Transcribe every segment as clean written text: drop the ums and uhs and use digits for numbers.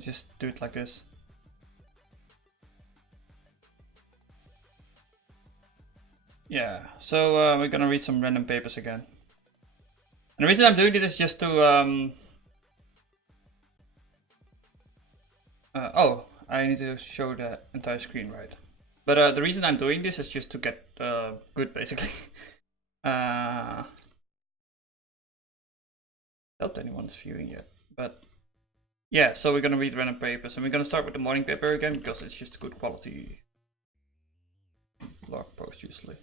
Let's just do it like this. Yeah, so we're gonna read some random papers again. And the reason I'm doing this is just to oh, I need to show the entire screen, right? But the reason I'm doing this is just to get good, basically. Doubt anyone is viewing yet, but yeah. So we're gonna read random papers, and we're gonna start with the morning paper again because it's just good quality blog post usually.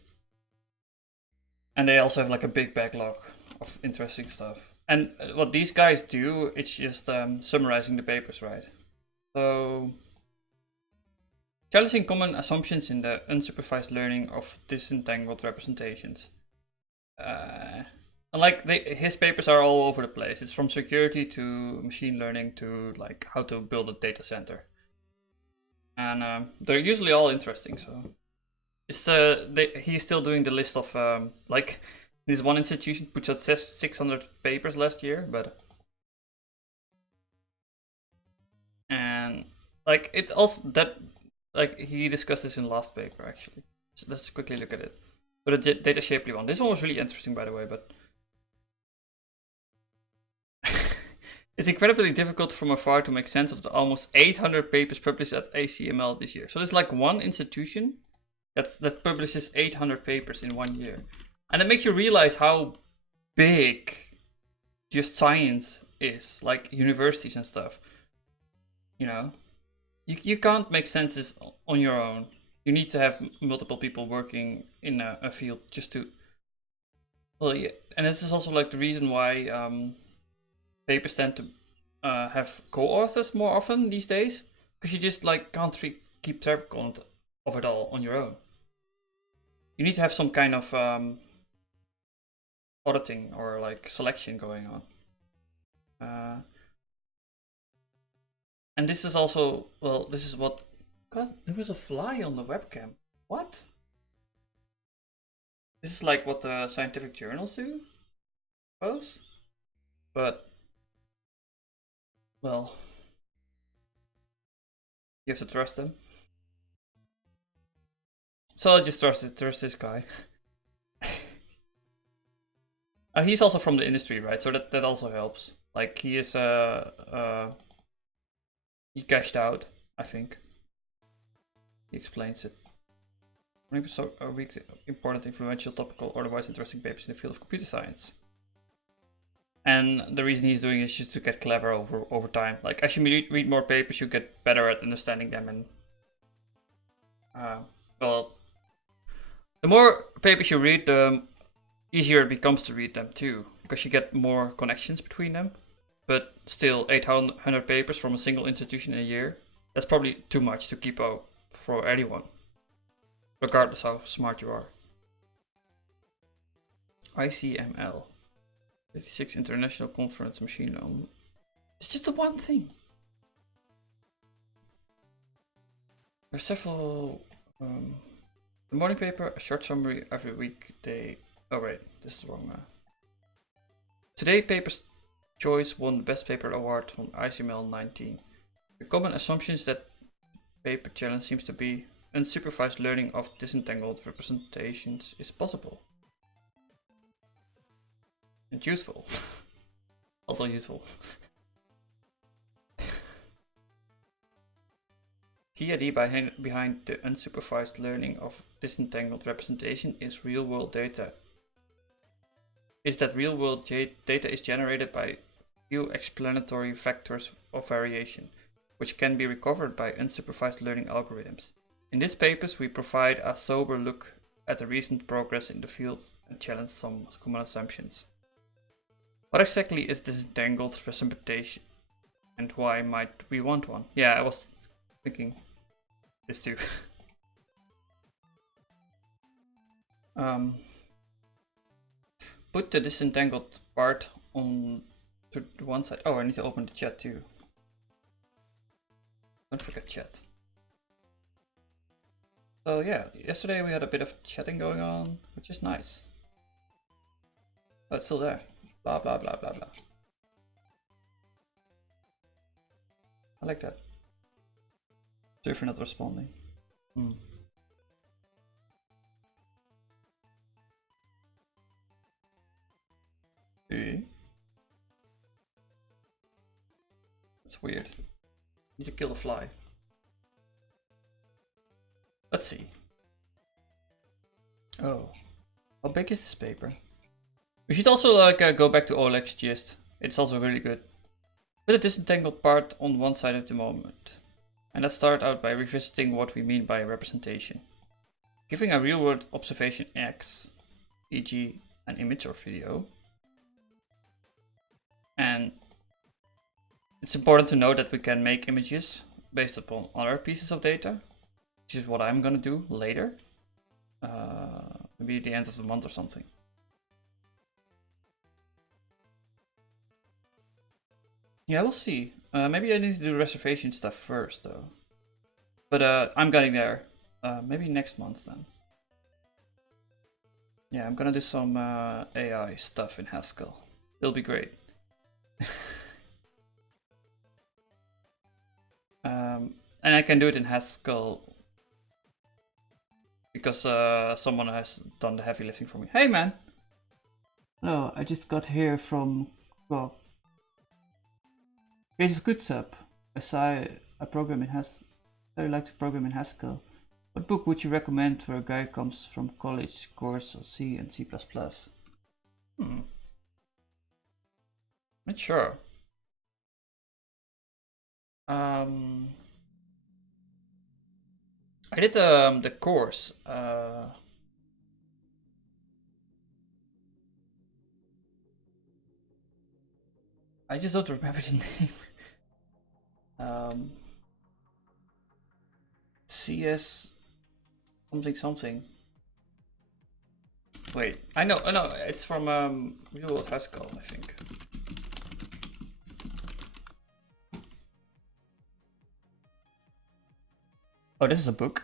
And they also have like a big backlog of interesting stuff. And what these guys do, it's just summarizing the papers, right? So, challenging common assumptions in the unsupervised learning of disentangled representations. And like his papers are all over the place. It's from security to machine learning to like how to build a data center. And they're usually all interesting, so. It's he's still doing the list of like this one institution puts out 600 papers last year, but and like it also that like he discussed this in the last paper actually. So let's quickly look at it. But the data shapely one. This one was really interesting, by the way, but it's incredibly difficult from afar to make sense of the almost 800 papers published at ACML this year. So there's like one institution that publishes 800 papers in 1 year. And it makes you realize how big just science is, like universities and stuff. You know, you can't make senses on your own. You need to have multiple people working in a field just to, well, yeah. And this is also like the reason why papers tend to have co-authors more often these days, because you just like can't keep track of it all on your own. You need to have some kind of auditing or like selection going on. And this is also, well, this is what, God, there was a fly on the webcam. What? This is like what the scientific journals do, I suppose. But, well, you have to trust them. So I just trust this guy. He's also from the industry, right? So that also helps. Like he is he cashed out, I think. He explains it. So a week important, influential, topical, otherwise interesting papers in the field of computer science. And the reason he's doing it is just to get clever over time. Like as you read more papers, you get better at understanding them, and well, the more papers you read, the easier it becomes to read them too, because you get more connections between them. But still, 800 papers from a single institution in a year, that's probably too much to keep up for anyone, regardless how smart you are. ICML, 56 International Conference Machine Learning. It's just the one thing. There's several. The morning paper, a short summary every week. Oh wait, this is the wrong. Today, Paper's Choice won the Best Paper Award from ICML 19. The common assumptions that paper challenge seems to be unsupervised learning of disentangled representations is possible. And useful. Also useful. Key idea behind the unsupervised learning of disentangled representation is real-world data. Is that real-world data is generated by few explanatory factors of variation, which can be recovered by unsupervised learning algorithms. In these papers, we provide a sober look at the recent progress in the field and challenge some common assumptions. What exactly is disentangled representation, and why might we want one? Yeah, I was thinking this too. Put the disentangled part on to one side. Oh, I need to open the chat too. Don't forget chat. So yeah, yesterday we had a bit of chatting going on, which is nice. But it's still there. Blah blah blah blah blah. I like that. Surfer not responding. Okay. That's weird. Need to kill a fly. Let's see. Oh. How big is this paper? We should also like go back to Oleg's gist. It's also really good. Put a disentangled part on one side at the moment. And let's start out by revisiting what we mean by representation. Giving a real world observation X, e.g. an image or video. And it's important to note that we can make images based upon other pieces of data, which is what I'm gonna do later. Maybe at the end of the month or something. Yeah, we'll see. Maybe I need to do reservation stuff first though. But I'm getting there. Maybe next month then. Yeah, I'm gonna do some AI stuff in Haskell. It'll be great. And I can do it in Haskell because someone has done the heavy lifting for me. Hey man! No, I just got here from, well, Case of Kutsap. I program in Haskell. I like to program in Haskell. What book would you recommend for a guy who comes from college course of C and C++? Not sure. I did the course. I just don't remember the name. CS something. Wait, I know. Oh no, it's from Real World Haskell, I think. Oh, this is a book.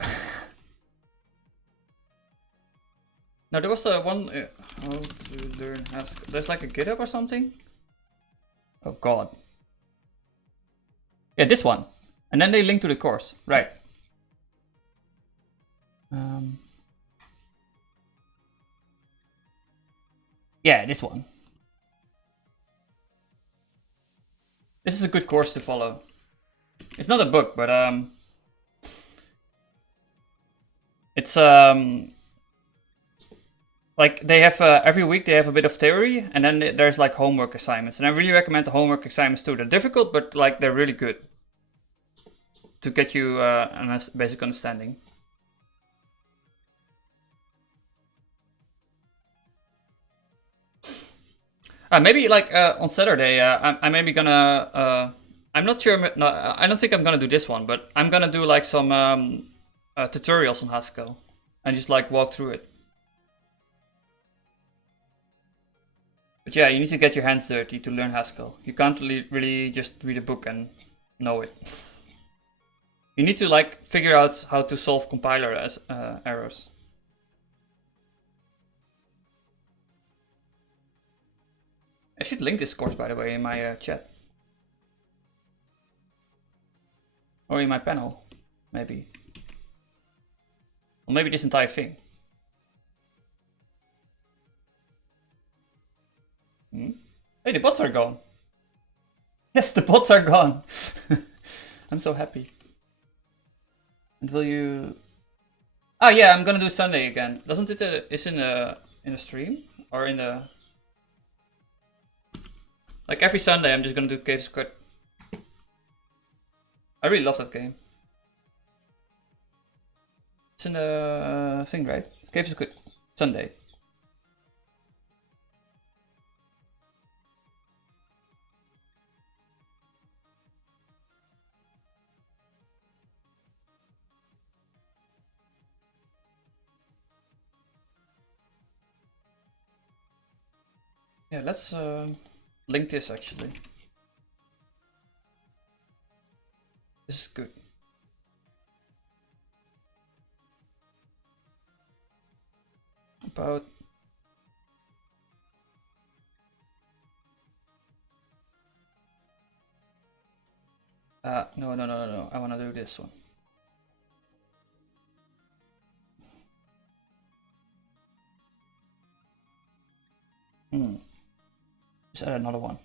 No, there was one how to learn Haskell. There's like a GitHub or something. Oh god. Yeah, this one. And then they link to the course, right? Yeah, this one. This is a good course to follow. It's not a book, but it's like they have every week they have a bit of theory, and then there's like homework assignments, and I really recommend the homework assignments too. They're difficult, but like they're really good to get you a basic understanding. Maybe like on Saturday, I'm maybe gonna. I'm not sure. No, I don't think I'm gonna do this one, but I'm gonna do like some tutorials on Haskell and just like walk through it. But yeah, you need to get your hands dirty to learn Haskell. You can't really just read a book and know it. You need to like figure out how to solve compiler errors. I should link this course, by the way, in my chat. Or in my panel, maybe. Or maybe this entire thing. Hey, the bots are gone. Yes, the bots are gone. I'm so happy. And will you... Ah, yeah, I'm gonna do Sunday again. Doesn't it? It's in a stream or in the... Like every Sunday, I'm just gonna do Caves of Qud. I really love that game. It's in the thing, right? Caves of Qud. Sunday. Yeah, let's link this actually. This is good. About No. I want to do this one. Just add another one.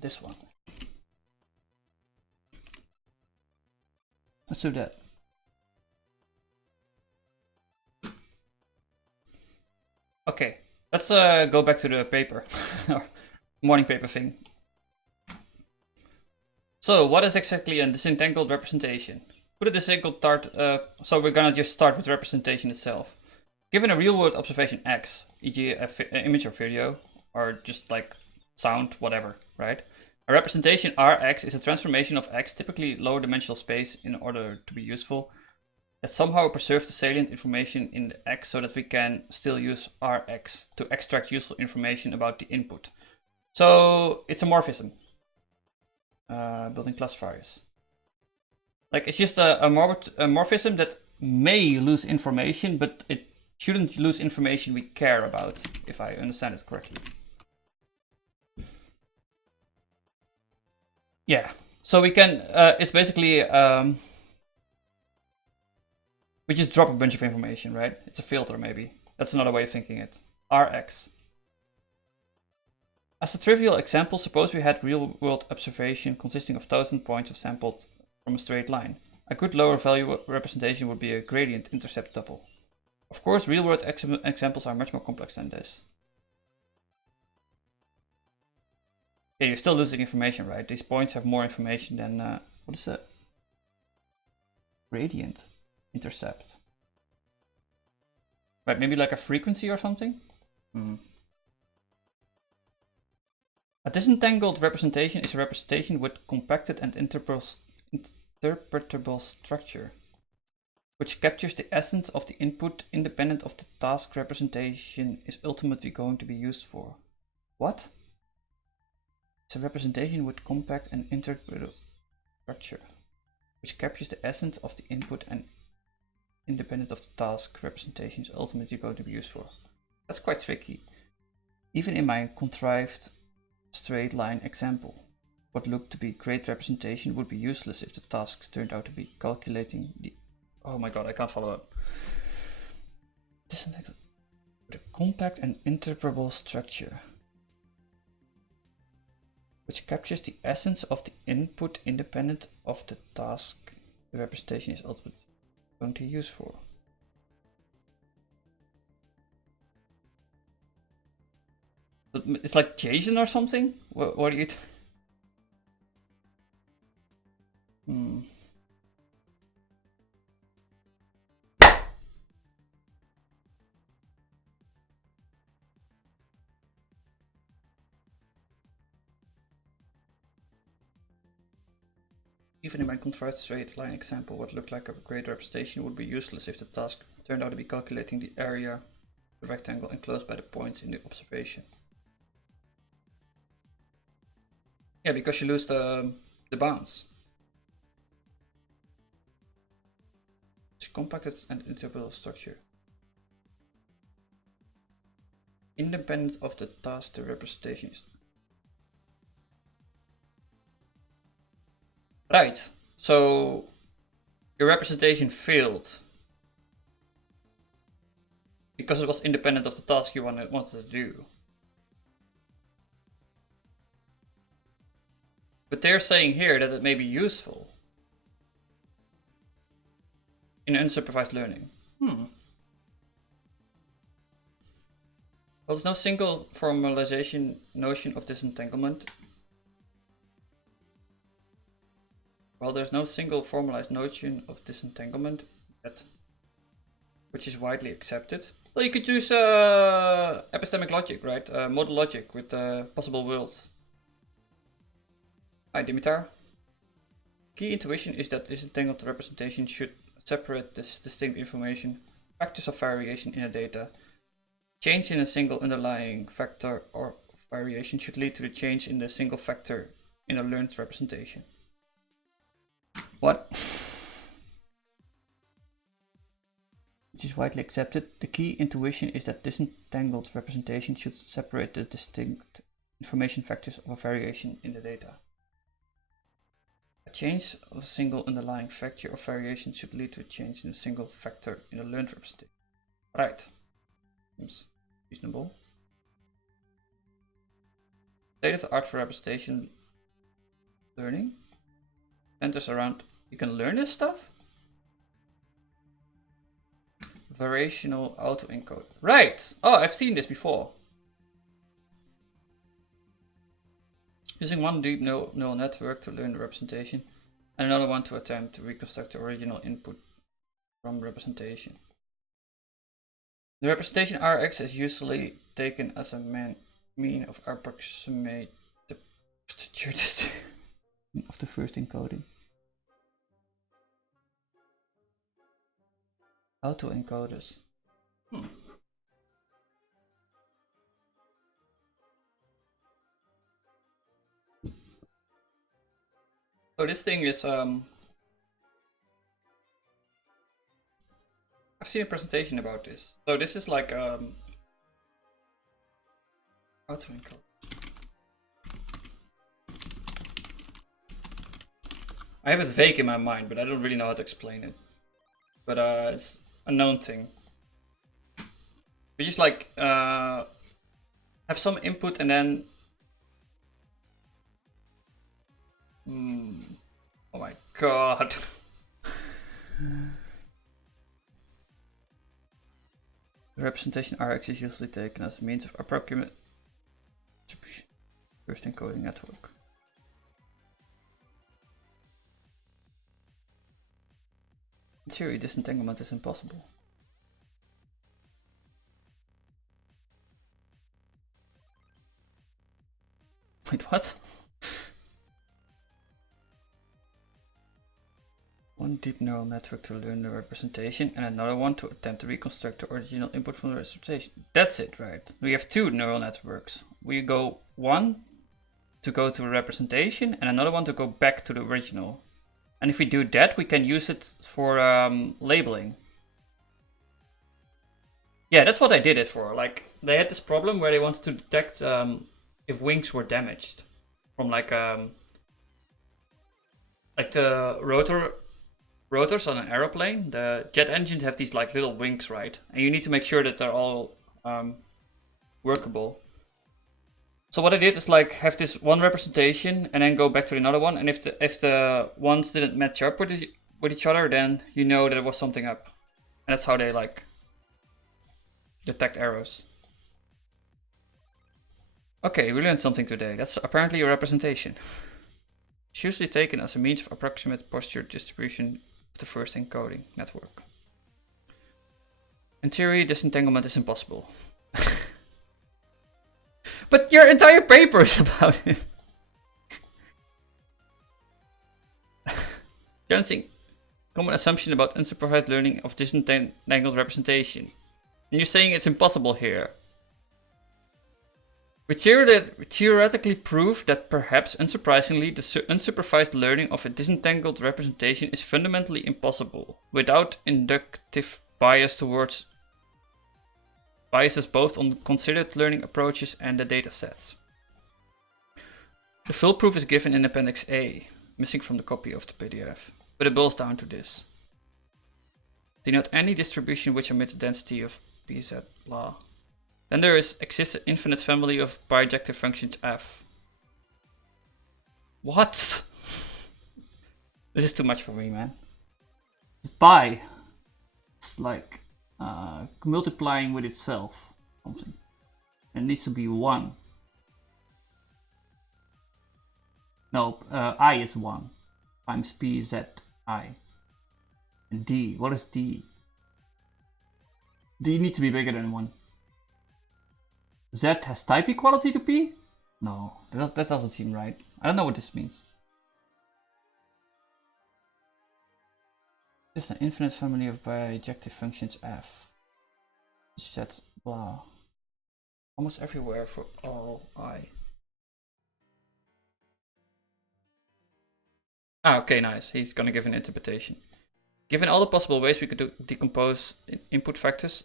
This one. Let's do that. Okay, let's go back to the paper, morning paper thing. So, what is exactly a disentangled representation? Put a disentangled chart. So we're gonna just start with representation itself. Given a real-world observation X, e.g., an image or video, or just like sound, whatever, right? A representation Rx is a transformation of X, typically lower dimensional space, in order to be useful, that somehow preserves the salient information in the X so that we can still use Rx to extract useful information about the input. So it's a morphism. Building classifiers. Like, it's just a morphism that may lose information, but it shouldn't lose information we care about, if I understand it correctly. Yeah, so we can, it's basically, we just drop a bunch of information, right? It's a filter, maybe. That's another way of thinking it. Rx. As a trivial example, suppose we had real-world observation consisting of 1,000 points of sampled from a straight line. A good lower value representation would be a gradient intercept tuple. Of course, real-world examples are much more complex than this. Yeah, you're still losing information, right? These points have more information than, what is it? Gradient intercept. Right, maybe like a frequency or something? A disentangled representation is a representation with compacted and interpretable structure, which captures the essence of the input independent of the task representation is ultimately going to be used for. What? It's a representation with compact and interpretable structure, which captures the essence of the input and independent of the task representation is ultimately going to be used for. That's quite tricky. Even in my contrived straight line example, what looked to be great representation would be useless if the tasks turned out to be calculating the... Oh my god, I can't follow up. With a compact and interpretable structure, which captures the essence of the input independent of the task the representation is ultimately going to use for. It's like JSON or something? What do you... Even in my contrived straight line example, what looked like a great representation would be useless if the task turned out to be calculating the area, the rectangle enclosed by the points in the observation. Yeah, because you lose the bounds. It's compacted and interpretable structure. Independent of the task the representation is. Right, so your representation failed because it was independent of the task you wanted to do. But they're saying here that it may be useful in unsupervised learning. Well, there's no single formalization notion of disentanglement. Well, there's no single formalized notion of disentanglement yet, which is widely accepted. Well, you could use epistemic logic, right? Modal logic with possible worlds. Hi, Dimitar. Key intuition is that disentangled representation should separate this distinct information, factors of variation in the data. Change in a single underlying factor or variation should lead to the change in the single factor in a learned representation. What? Which is widely accepted. The key intuition is that disentangled representation should separate the distinct information factors of a variation in the data. A change of a single underlying factor or variation should lead to a change in a single factor in a learned representation. Right. Seems reasonable. State of the art for representation learning centers around you can learn this stuff. Variational autoencode. Right! Oh, I've seen this before. Using one deep neural network to learn the representation, and another one to attempt to reconstruct the original input from representation. The representation Rx is usually taken as a mean of approximate the posture of the first encoding. Autoencoders. So this thing is I've seen a presentation about this. So this is like autoencode. I have it vague in my mind, but I don't really know how to explain it. But it's a known thing. We just like have some input and then oh my god. The representation Rx is usually taken as a means of approximate distribution. First encoding network. In theory, disentanglement is impossible. Wait, what? One deep neural network to learn the representation and another one to attempt to reconstruct the original input from the representation. That's it, right? We have two neural networks. We go one to go to a representation and another one to go back to the original. And if we do that, we can use it for labeling. Yeah, that's what I did it for. Like, they had this problem where they wanted to detect if wings were damaged from like the rotors on an aeroplane. The jet engines have these like little wings, right? And you need to make sure that they're all workable. So what I did is like have this one representation and then go back to another one. And if the ones didn't match up with each other, then you know that there was something up. And that's how they like detect errors. Okay, we learned something today. That's apparently a representation. It's usually taken as a means of approximate posture distribution of the first encoding network. In theory, disentanglement is impossible. But your entire paper is about it. Jonesing, common assumption about unsupervised learning of disentangled representation. And you're saying it's impossible here. We theoretically prove that perhaps unsurprisingly the unsupervised learning of a disentangled representation is fundamentally impossible without inductive biases both on considered learning approaches and the datasets. The full proof is given in Appendix A, missing from the copy of the PDF, but it boils down to this. Denote any distribution which omits the density of PZ law. Then there exists an infinite family of bijective functions f. What? This is too much for me, man. Pi. It's like multiplying with itself. Something. It needs to be 1. No, I is 1 times pzi. And d, what is d? D needs to be bigger than 1. Z has type equality to P? No, that doesn't seem right. I don't know what this means. It's an infinite family of bijective functions f. Set blah. Almost everywhere for all I. Ah, okay, nice. He's gonna give an interpretation. Given all the possible ways we could decompose input factors,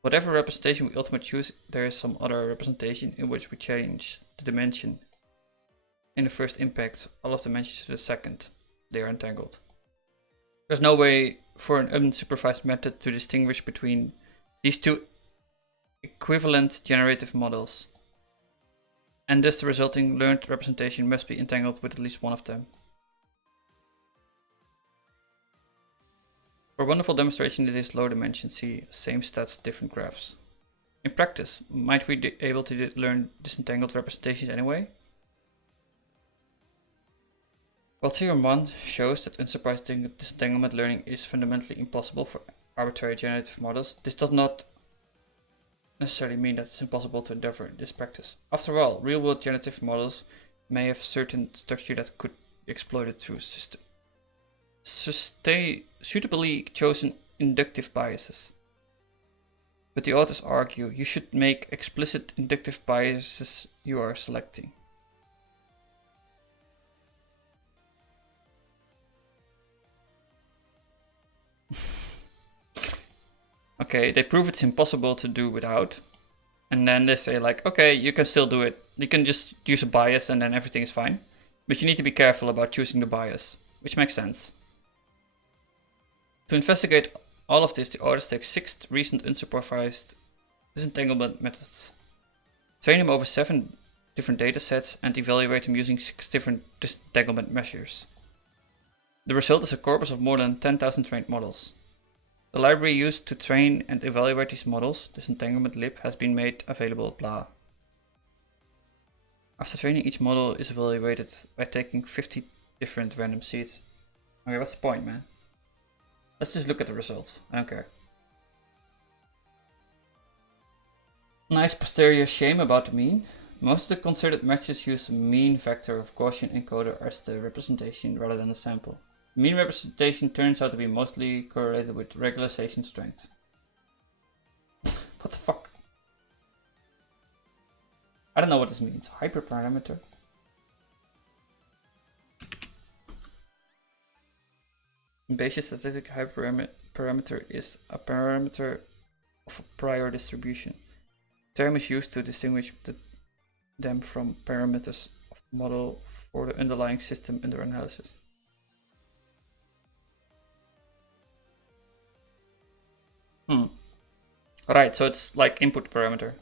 whatever representation we ultimately choose, there is some other representation in which we change the dimension in the first impact, all of the dimensions to the second. They are entangled. There's no way for an unsupervised method to distinguish between these two equivalent generative models, and thus the resulting learned representation must be entangled with at least one of them. For a wonderful demonstration in this low dimension, see same stats, different graphs. In practice, might we be able to learn disentangled representations anyway? While Theorem 1 shows that unsupervised disentanglement learning is fundamentally impossible for arbitrary generative models, this does not necessarily mean that it's impossible to endeavor in this practice. After all, real-world generative models may have certain structure that could be exploited through suitably chosen inductive biases. But the authors argue you should make explicit inductive biases you are selecting. Okay, they prove it's impossible to do without, and then they say like, okay, you can still do it. You can just use a bias and then everything is fine. But you need to be careful about choosing the bias, which makes sense. To investigate all of this, the authors take 6 recent unsupervised disentanglement methods, train them over 7 different datasets, and evaluate them using 6 different disentanglement measures. The result is a corpus of more than 10,000 trained models. The library used to train and evaluate these models, disentanglament-lib, has been made available, blah. After training, each model is evaluated by taking 50 different random seeds. Okay, what's the point, man? Let's just look at the results. I don't care. Nice posterior shame about the mean. Most of the considered matches use a mean vector of Gaussian encoder as the representation rather than the sample. Mean representation turns out to be mostly correlated with regularization strength. What the fuck? I don't know what this means. Hyperparameter? In Bayesian statistic, hyperparameter is a parameter of a prior distribution. The term is used to distinguish them from parameters of the model for the underlying system under analysis. Right, so it's like input parameter.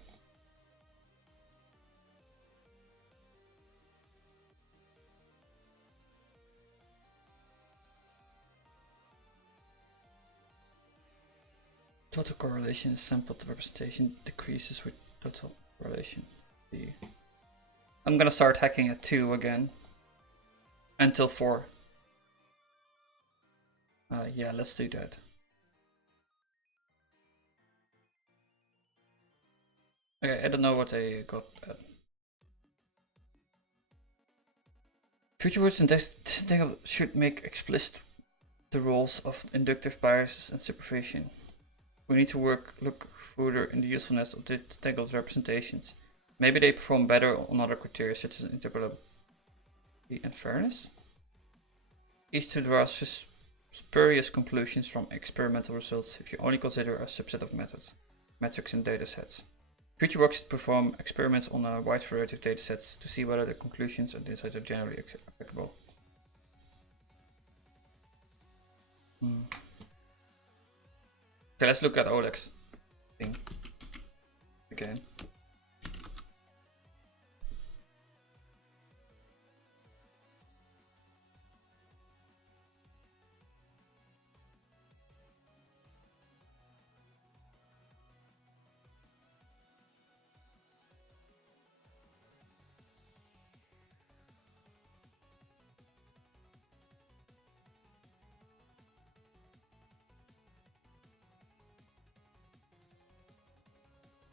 Total correlation is sampled representation decreases with total correlation. I'm gonna start hacking at 2 again. Until 4. Yeah, let's do that. Okay, I don't know what they got at. Future words and disentanglement should make explicit the roles of inductive biases and supervision. We need to look further in the usefulness of disentangled representations. Maybe they perform better on other criteria such as interpretability and fairness. Each to draw spurious conclusions from experimental results if you only consider a subset of methods, metrics and datasets. Future work should perform experiments on a wide variety of datasets to see whether the conclusions and insights are generally applicable. Okay, let's look at Oleg's thing again.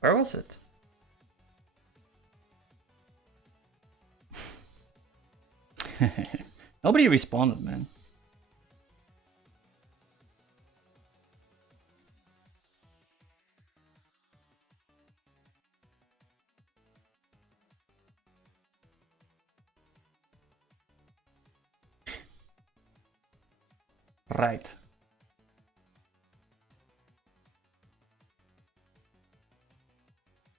Where was it? Nobody responded, man. Right.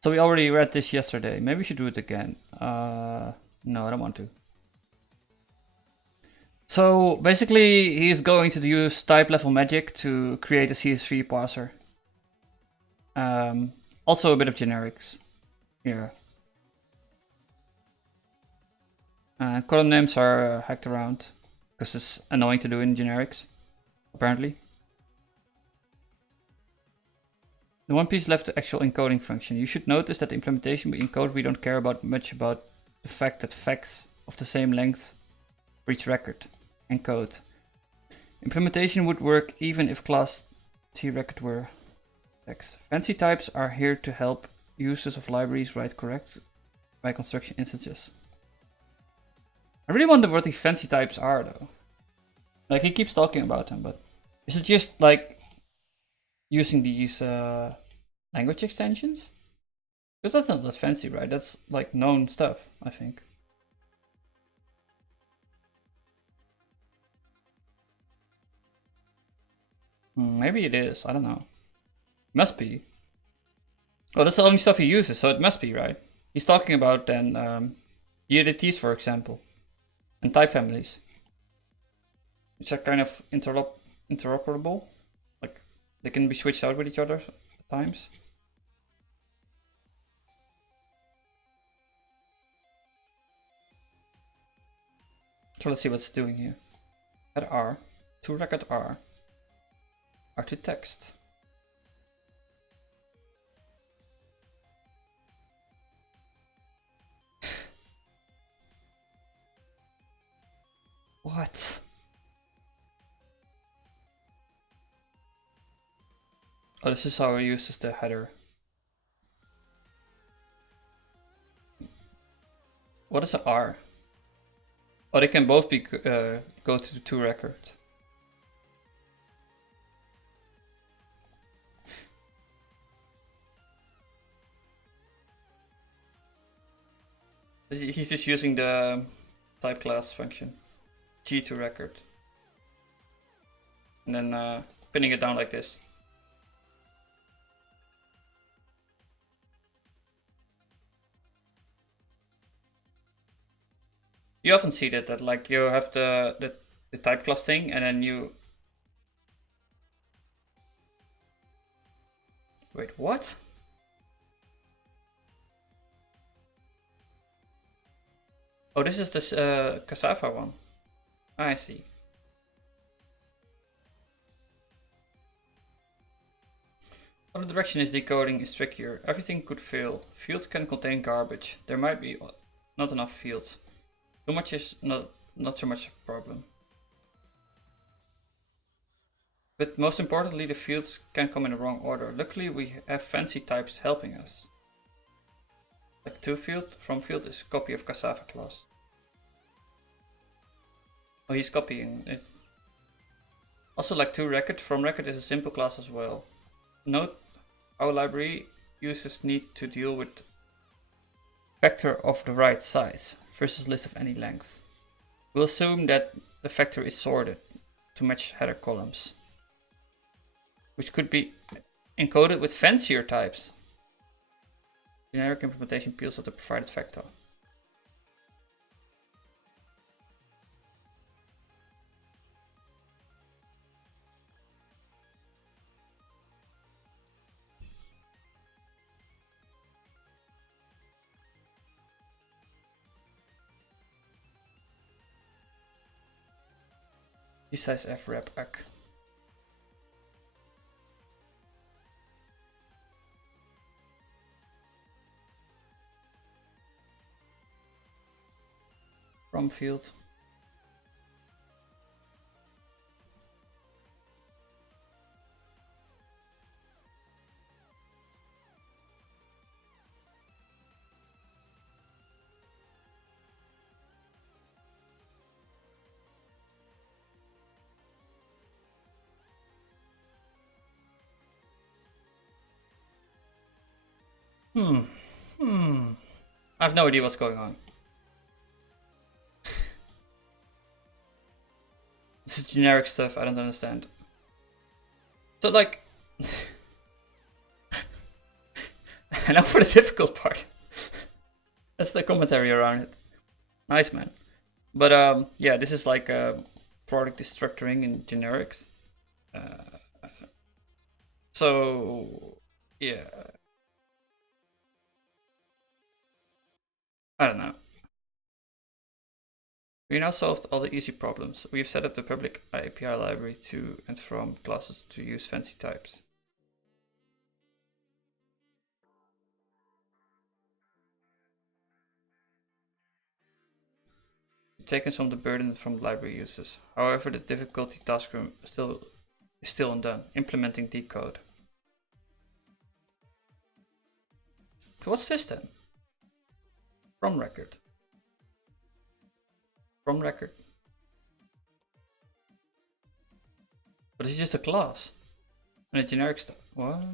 So we already read this yesterday. Maybe we should do it again. No, I don't want to. So basically, he's going to use type level magic to create a CS3 parser. Also a bit of generics here. Column names are hacked around because it's annoying to do in generics, apparently. The one piece left the actual encoding function. You should notice that the implementation we encode, we don't care much about the fact that facts of the same length for each record encode. Implementation would work even if class T record were text. Fancy types are here to help users of libraries write correct by construction instances. I really wonder what these fancy types are though. Like he keeps talking about them, but is it just like using these language extensions? Because that's not that fancy, right? That's like known stuff, I think. Maybe it is, I don't know. Must be. Oh, that's the only stuff he uses, so it must be, right? He's talking about then DLTs, for example, and type families, which are kind of interoperable. Like they can be switched out with each other at times. So let's see what's doing here. Add R to record R to text. What? Oh, this is how it uses the header. What is an R? Oh, they can both be go to record. He's just using the type class function, G to record, and then pinning it down like this. You often see that like you have the type class thing, and then you wait. What? Oh, this is this Cassava one. I see. Other direction is decoding is trickier. Everything could fail. Fields can contain garbage. There might be not enough fields. Too much is not so much a problem. But most importantly, the fields can come in the wrong order. Luckily, we have fancy types helping us. Like toField, FromField is a copy of Cassava class. Oh, he's copying it. Also, like toRecord, FromRecord is a simple class as well. Note, our library users need to deal with vector of the right size versus list of any length. We'll assume that the vector is sorted to match header columns, which could be encoded with fancier types. Generic implementation peels out the provided vector. Besides frep ac. FromField. I have no idea what's going on. This is generic stuff, I don't understand. So like, and now for the difficult part. That's the commentary around it. Nice, man. But yeah, this is like product destructuring in generics. So yeah, I don't know. We now solved all the easy problems. We've set up the public API library to and from classes to use fancy types. We've taken some of the burden from library users. However, the difficulty task room is still undone. Implementing decode. So what's this then? From record. From record. But it's just a class. And a generic stuff. What?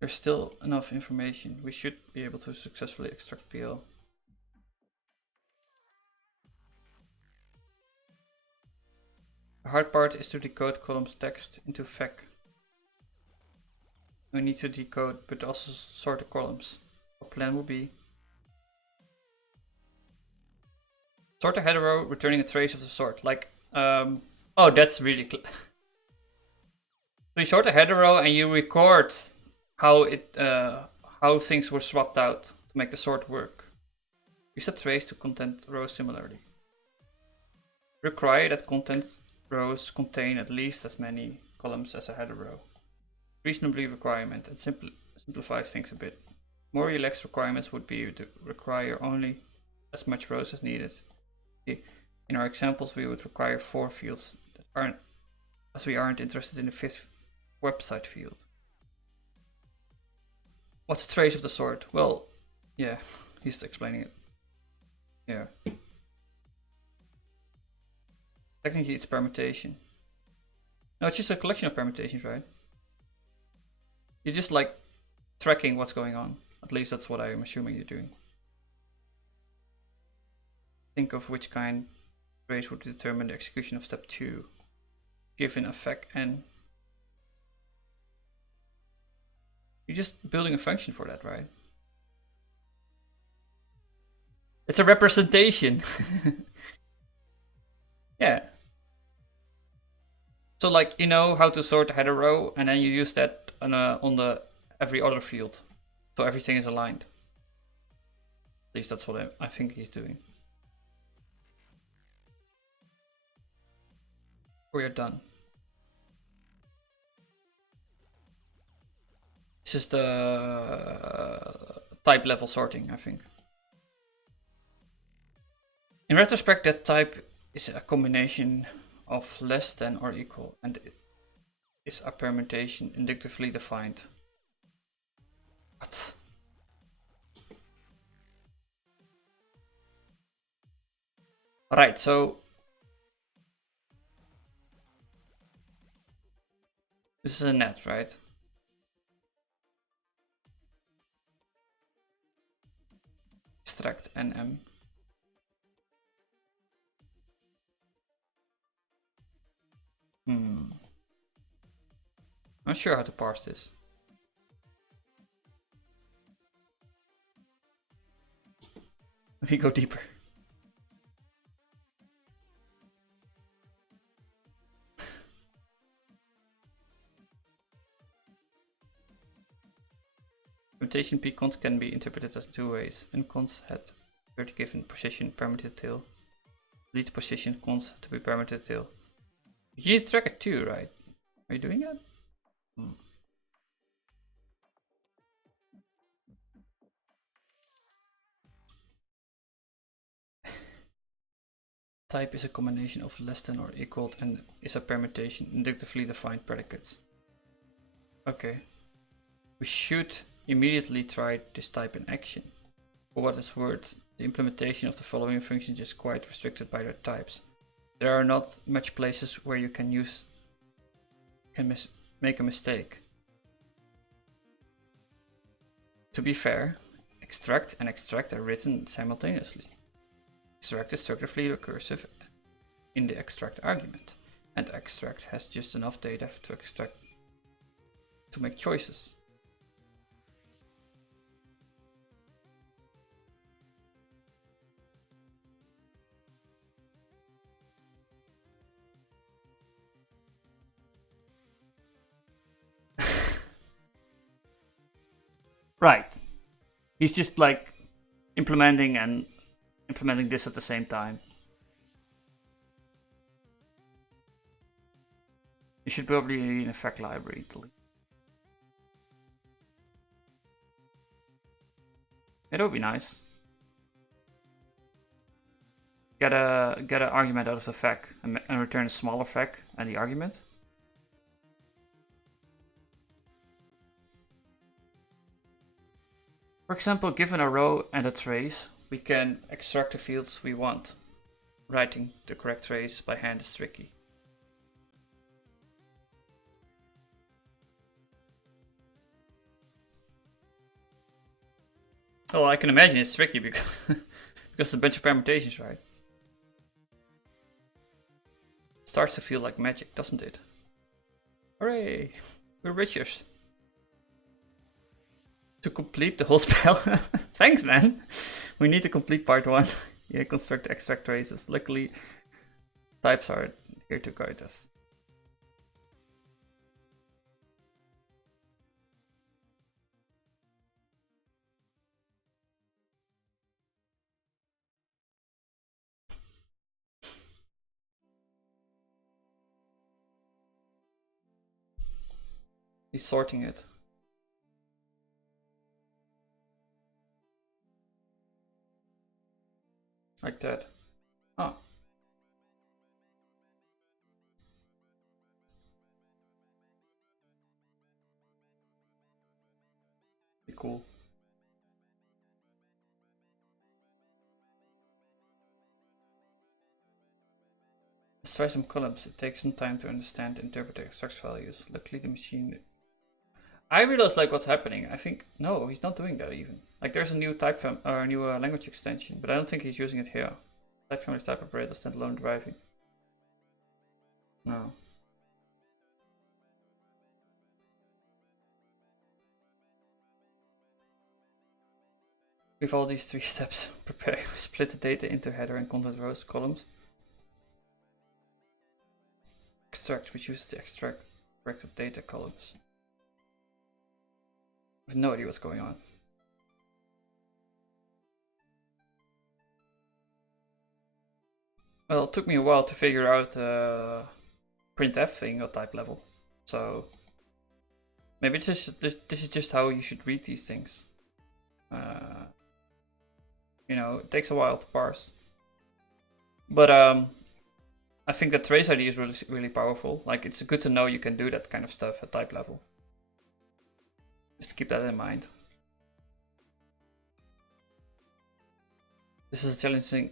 There's still enough information. We should be able to successfully extract PL. The hard part is to decode columns text into FAQ. We need to decode but also sort the columns. Our plan will be sort the header row, returning a trace of the sort. Like, oh, that's really so you sort the header row and you record how things were swapped out to make the sort work. Use a trace to content rows similarly. Require that content rows contain at least as many columns as a header row. Reasonably requirement and simplifies things a bit. More relaxed requirements would be to require only as much rows as needed. In our examples, we would require 4 fields that aren't, as we aren't interested in the 5th website field. What's a trace of the sort? Well, yeah, he's explaining it. Yeah. Technically, it's permutation. No, it's just a collection of permutations, right? You're just like tracking what's going on. At least that's what I'm assuming you're doing. Think of which kind of trace would determine the execution of step 2, given a FAQ n. You're just building a function for that, right? It's a representation. Yeah. So like, you know how to sort the header row, and then you use that on the every other field. So everything is aligned. At least that's what I think he's doing. We are done. This is the type level sorting, I think. In retrospect, that type is a combination of less than or equal, and it is a permutation inductively defined. What? Alright, so this is a net, right? Extract nm. Not sure how to parse this. Let me go deeper. Permutation p-cons can be interpreted as 2 ways. N-cons had 30 given position permitted tail. Delete position cons to be permitted tail. You need to track it too, right? Are you doing that? Type is a combination of less than or equal and is a permutation inductively defined predicates. Okay. We should immediately try this type in action. For what it's worth, the implementation of the following functions is quite restricted by their types. There are not much places where you can make a mistake. To be fair, extract and extract are written simultaneously. Extract is structurally recursive in the extract argument, and extract has just enough data to extract to make choices. Right. He's just like implementing this at the same time. You should probably need an effect library to leave. It would be nice. Get an argument out of the fec and return a smaller fec and the argument. For example, given a row and a trace, we can extract the fields we want. Writing the correct trace by hand is tricky. Well, I can imagine it's tricky because because it's a bunch of permutations, right? It starts to feel like magic, doesn't it? Hooray! We're witchers. To complete the whole spell. Thanks, man. We need to complete part 1. Yeah, construct extract traces. Luckily, types are here to guide us. He's sorting it. Like that. Oh. Be cool. Let's try some columns. It takes some time to understand and interpret the extract values. Luckily the machine... I realize like what's happening. I think, no, he's not doing that even. Like there's a new type or a new language extension, but I don't think he's using it here. Type family type operator standalone driving. No. With all these 3 steps, prepare, split the data into header and content rows, columns. Extract, which uses the extract corrected data columns. I have no idea what's going on. Well, it took me a while to figure out the printf thing at type level, so maybe this is just how you should read these things. You know, it takes a while to parse. But I think that trace ID is really powerful. Like it's good to know you can do that kind of stuff at type level. Just keep that in mind. This is a challenging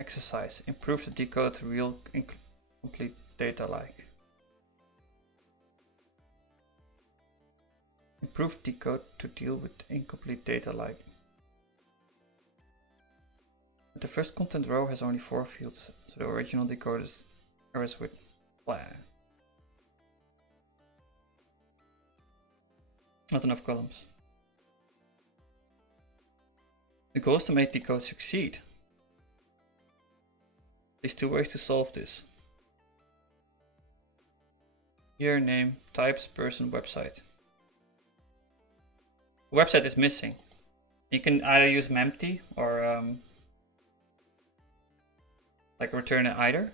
exercise. Improve the decode to real incomplete data like. Improve decode to deal with incomplete data like. But the first content row has only 4 fields, so the original decode is errors with blah. Not enough columns. The goal is to make decode succeed. There's 2 ways to solve this. Year, name, types, person, website. The website is missing. You can either use mempty or like return an either.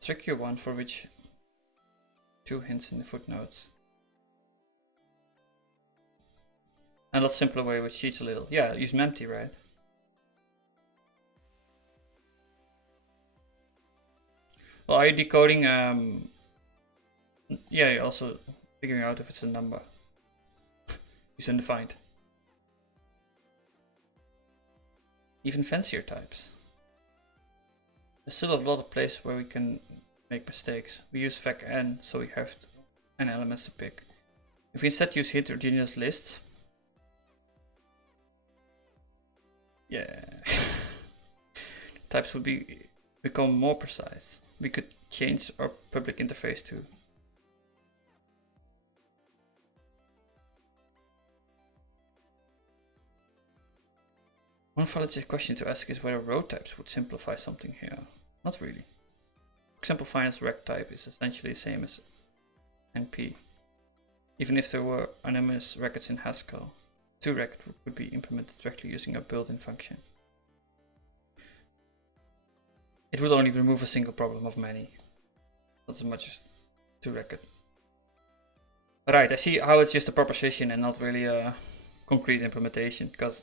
Trickier one for which 2 hints in the footnotes. And a lot simpler way which cheats a little. Yeah, use mempty, right? Well, are you decoding? Yeah, you're also figuring out if it's a number. Use undefined. Even fancier types. There's still a lot of places where we can make mistakes. We use facn, so we have to and elements to pick. If we instead use heterogeneous lists, yeah, types would become more precise. We could change our public interface too. One valid question to ask is whether row types would simplify something here. Not really. For example, finance rec type is essentially the same as NP. Even if there were anonymous records in Haskell, toRecord would be implemented directly using a built-in function. It would only remove a single problem of many, not as much as toRecord. Right, I see how it's just a proposition and not really a concrete implementation, because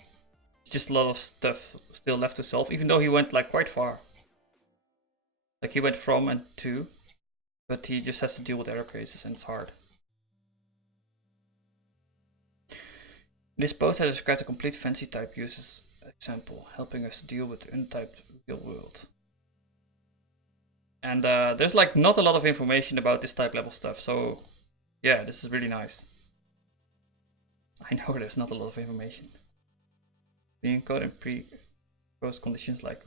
it's just a lot of stuff still left to solve, even though he went like quite far. Like he went from and to, but he just has to deal with error cases and it's hard. This post has described a complete fancy type uses example, helping us deal with the untyped real world. And there's like not a lot of information about this type level stuff, so yeah, this is really nice. I know there's not a lot of information. We encode and pre-post conditions like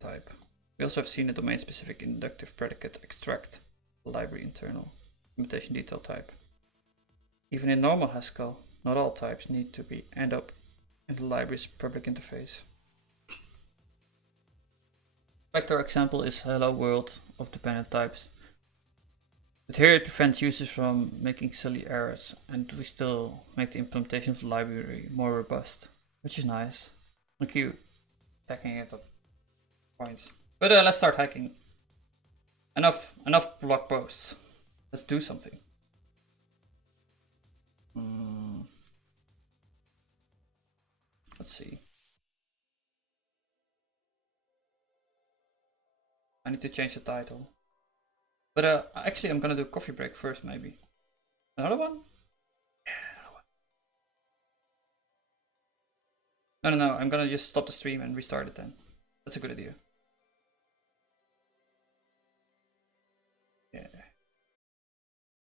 type. We also have seen a domain-specific inductive predicate extract, the library internal implementation detail type. Even in normal Haskell, not all types need to end up in the library's public interface. Vector example is hello world of dependent types. But here it prevents users from making silly errors, and we still make the implementation of the library more robust, which is nice. Thank you. Hacking it up points. But let's start hacking. Enough blog posts. Let's do something. Let's see. I need to change the title. But actually I'm gonna do a coffee break first, maybe. Another one? Yeah, another one. No, I'm gonna just stop the stream and restart it then. That's a good idea.